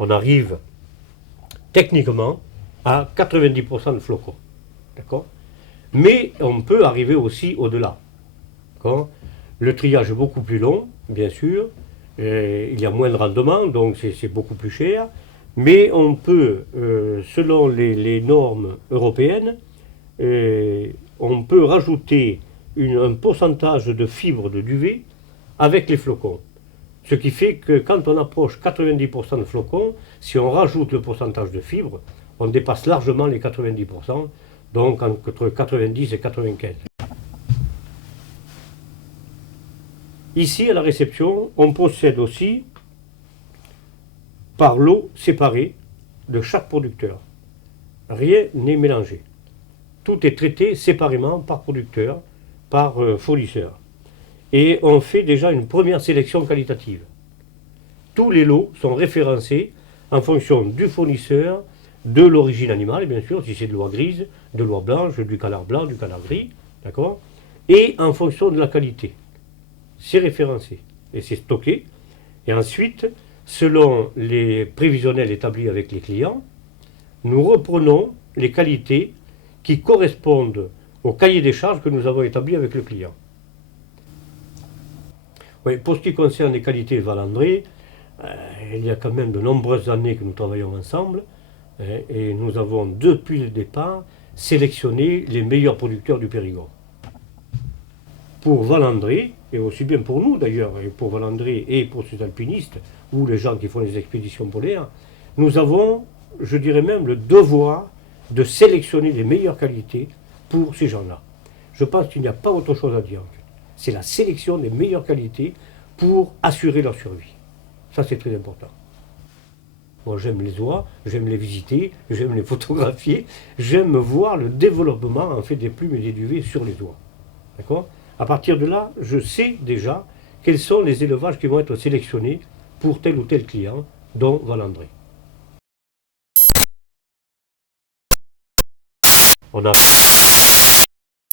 on arrive techniquement à 90% de flocons. D'accord ? Mais on peut arriver aussi au-delà. Le triage est beaucoup plus long, bien sûr. Il y a moins de rendement, donc c'est beaucoup plus cher. Mais on peut, selon les normes européennes, on peut rajouter un pourcentage de fibres de duvet avec les flocons. Ce qui fait que quand on approche 90% de flocons, si on rajoute le pourcentage de fibres, on dépasse largement les 90%, donc entre 90 et 95. Ici, à la réception, on procède aussi par lot séparé de chaque producteur. Rien n'est mélangé. Tout est traité séparément par producteur, par fournisseur. Et on fait déjà une première sélection qualitative. Tous les lots sont référencés en fonction du fournisseur, de l'origine animale, bien sûr, si c'est de l'oie grise, de l'oie blanche, du canard blanc, du canard gris, d'accord, et en fonction de la qualité. C'est référencé et c'est stocké. Et ensuite, selon les prévisionnels établis avec les clients, nous reprenons les qualités qui correspondent au cahier des charges que nous avons établi avec le client. Oui, pour ce qui concerne les qualités de Valandré, il y a quand même de nombreuses années que nous travaillons ensemble et nous avons depuis le départ sélectionné les meilleurs producteurs du Périgord. Pour Valandré, et aussi bien pour nous d'ailleurs, et pour Valandré et pour ces alpinistes, ou les gens qui font les expéditions polaires, nous avons, je dirais même, le devoir de sélectionner les meilleures qualités pour ces gens-là. Je pense qu'il n'y a pas autre chose à dire. En fait. C'est la sélection des meilleures qualités pour assurer leur survie. Ça, c'est très important. Moi, j'aime les oies, j'aime les visiter, j'aime les photographier, j'aime voir le développement en fait, des plumes et des duvets sur les oies. D'accord ? À partir de là, je sais déjà quels sont les élevages qui vont être sélectionnés pour tel ou tel client, dont Valandré. On a